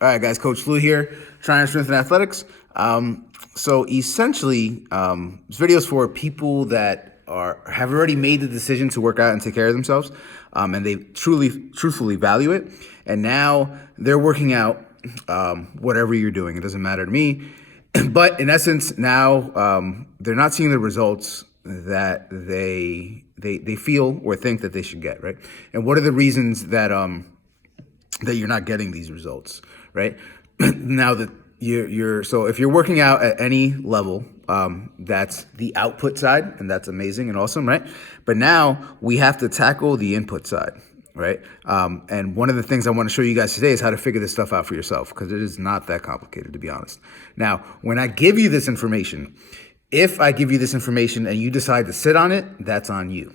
All right, guys, Coach Lou here, Trying Strength and Athletics. So essentially, this video is for people that have already made the decision to work out and take care of themselves, and they truthfully value it. And now they're working out, whatever you're doing. It doesn't matter to me. But in essence, now they're not seeing the results that they feel or think that they should get, right? And what are the reasons that you're not getting these results, right? Now that so if you're working out at any level, that's the output side, and that's amazing and awesome, right? But now we have to tackle the input side, right? And one of the things I want to show you guys today is how to figure this stuff out for yourself, because it is not that complicated, to be honest. Now, when I give you this information, if I give you this information and you decide to sit on it, that's on you.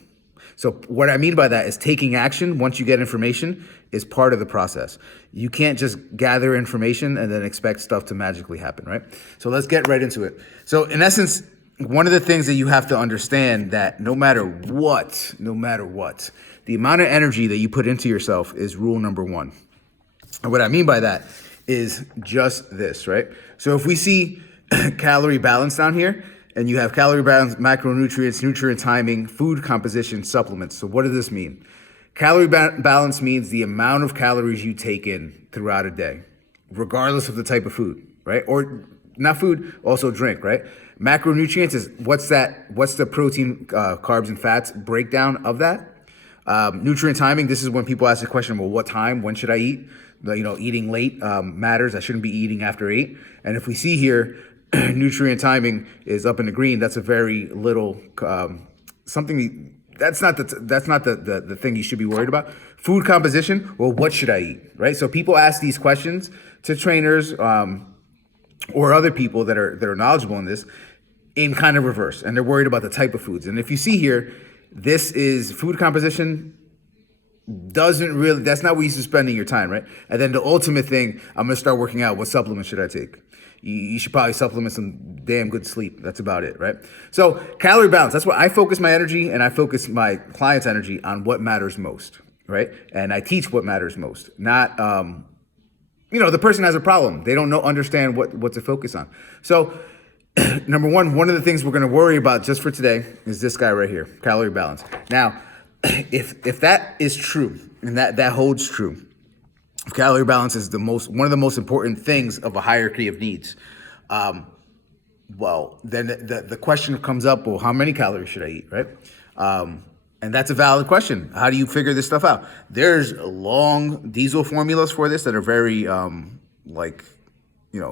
So what I mean by that is taking action once you get information is part of the process. You can't just gather information and then expect stuff to magically happen, right? So let's get right into it. So in essence, one of the things that you have to understand that no matter what, the amount of energy that you put into yourself is rule number one. And what I mean by that is just this, right? So if we see calorie balance down here, and you have calorie balance, macronutrients, nutrient timing, food composition, supplements. So what does this mean? Calorie balance means the amount of calories you take in throughout a day, regardless of the type of food, right? Or not food, also drink, right? Macronutrients is what's the protein, carbs, and fats breakdown of that. Nutrient timing, this is when people ask the question, well, what time, when should I eat? Eating late matters. I shouldn't be eating after 8. And if we see here, nutrient timing is up in the green. That's a very little something. That's not the thing you should be worried about. Food composition. Well, what should I eat? Right. So people ask these questions to trainers or other people that are knowledgeable in this in kind of reverse, and they're worried about the type of foods. And if you see here, this is food composition. That's not where you should be spending your time, right? And then the ultimate thing, I'm gonna start working out. What supplement should I take? You should probably supplement some damn good sleep. That's about it, right? So calorie balance, that's what I focus my energy, and I focus my clients' energy on what matters most, right? And I teach what matters most, not, the person has a problem. They don't understand what to focus on. So number one of the things we're gonna worry about just for today is this guy right here, calorie balance. Now, if that is true, and that holds true, calorie balance is one of the most important things of a hierarchy of needs. Well, then the question comes up, well, how many calories should I eat, right? And that's a valid question. How do you figure this stuff out? There's long diesel formulas for this that are very, you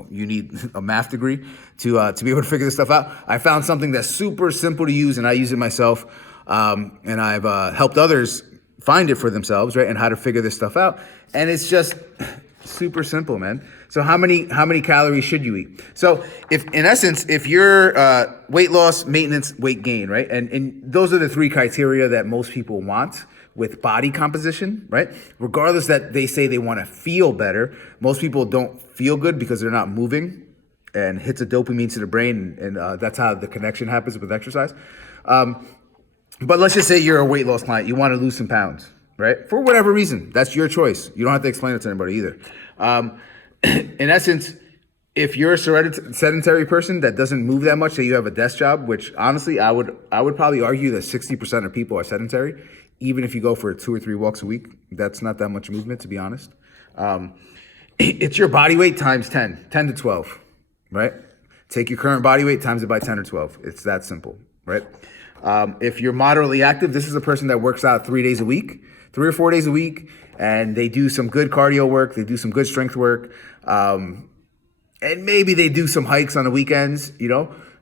need a math degree to be able to figure this stuff out. I found something that's super simple to use, and I use it myself. And I've helped others find it for themselves, right? And how to figure this stuff out. And it's just super simple, man. So how many calories should you eat? So if you're weight loss, maintenance, weight gain, right? And those are the 3 criteria that most people want with body composition, right? Regardless that they say they want to feel better, most people don't feel good because they're not moving, and hits a dopamine to the brain, and that's how the connection happens with exercise. But let's just say you're a weight loss client. You want to lose some pounds, right? For whatever reason. That's your choice. You don't have to explain it to anybody either. In essence, if you're a sedentary person that doesn't move that much, say you have a desk job, which honestly, I would probably argue that 60% of people are sedentary. Even if you go for 2 or 3 walks a week, that's not that much movement, to be honest. It's your body weight times 10 to 12, right? Take your current body weight, times it by 10 or 12. It's that simple, right? If you're moderately active, this is a person that works out 3 days a week, 3 or 4 days a week, and they do some good cardio work, they do some good strength work, and maybe they do some hikes on the weekends,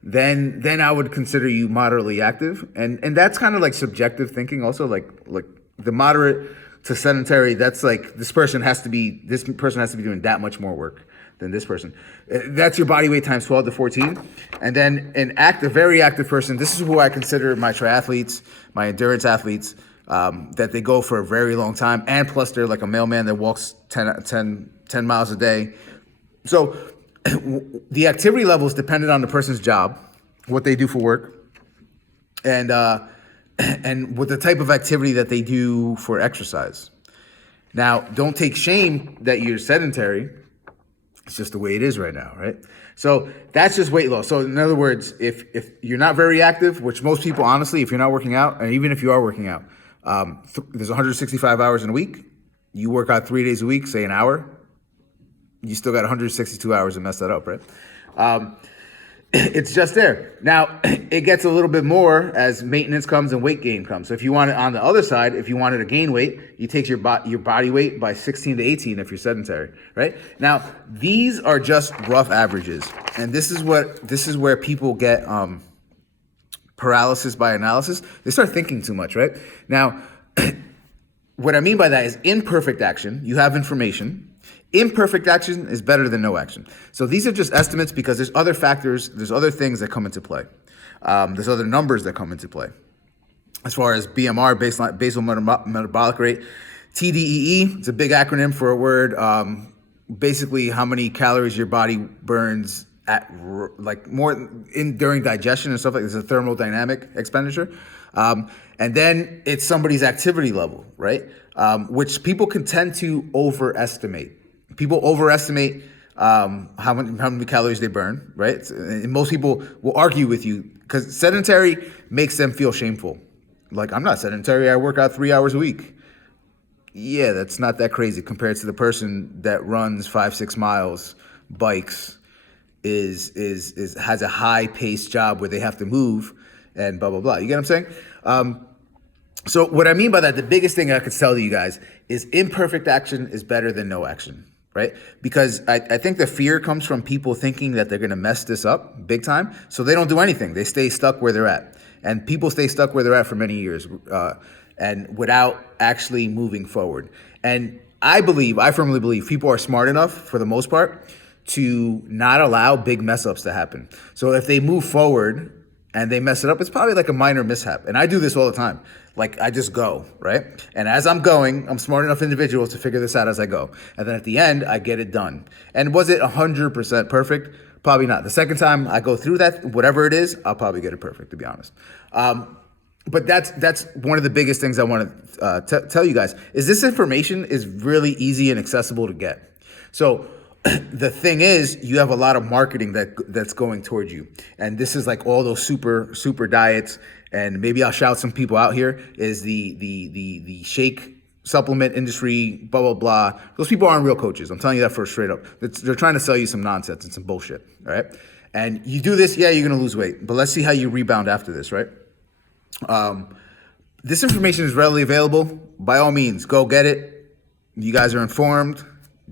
then I would consider you moderately active. And that's kind of like subjective thinking also, like the moderate to sedentary, that's like this person has to be doing that much more work than this person. That's your body weight times 12 to 14. And then a very active person, this is who I consider my triathletes, my endurance athletes, that they go for a very long time. And plus they're like a mailman that walks 10 miles a day. So the activity level is dependent on the person's job, what they do for work, and with the type of activity that they do for exercise. Now, don't take shame that you're sedentary. It's just the way it is right now, right? So that's just weight loss. So in other words, if you're not very active, which most people, honestly, if you're not working out, and even if you are working out, there's 165 hours in a week. You work out 3 days a week, say an hour. You still got 162 hours to mess that up, right? It's just there. Now, it gets a little bit more as maintenance comes and weight gain comes. So if you want it on the other side, if you wanted to gain weight, you take your body weight by 16 to 18 if you're sedentary, right? Now, these are just rough averages. And this is where people get paralysis by analysis. They start thinking too much, right? Now, what I mean by that is imperfect action. You have information. Imperfect action is better than no action. So these are just estimates because there's other factors, there's other things that come into play. There's other numbers that come into play. As far as BMR, basal metabolic rate, TDEE, it's a big acronym for a word. Basically, how many calories your body burns at during digestion and stuff like this. It's a thermodynamic expenditure. And then it's somebody's activity level, right? Which people can tend to overestimate. People overestimate how many calories they burn, right? And most people will argue with you because sedentary makes them feel shameful. Like, I'm not sedentary, I work out 3 hours a week. Yeah, that's not that crazy compared to the person that runs 5-6 miles, bikes, has a high paced job where they have to move and blah, blah, blah. You get what I'm saying? So what I mean by that, the biggest thing I could tell you guys is imperfect action is better than no action, right? Because I think the fear comes from people thinking that they're going to mess this up big time. So they don't do anything. They stay stuck where they're at. And people stay stuck where they're at for many years and without actually moving forward. And I firmly believe people are smart enough for the most part to not allow big mess ups to happen. So if they move forward and they mess it up, it's probably like a minor mishap. And I do this all the time. Like, I just go, right? And as I'm going, I'm smart enough individual to figure this out as I go. And then at the end, I get it done. And was it 100% perfect? Probably not. The second time I go through that, whatever it is, I'll probably get it perfect, to be honest. But that's one of the biggest things I want to tell you guys is this information is really easy and accessible to get. So the thing is, you have a lot of marketing that's going towards you. And this is like all those super diets. And maybe I'll shout some people out here is the shake supplement industry, blah, blah, blah. Those people aren't real coaches. I'm telling you that for straight up. They're trying to sell you some nonsense and some bullshit, all right? And you do this, yeah, you're going to lose weight. But let's see how you rebound after this, right? This information is readily available. By all means, go get it. You guys are informed.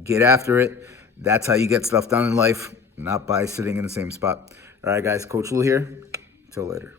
Get after it. That's how you get stuff done in life, not by sitting in the same spot. All right, guys, Coach Lou here. Till later.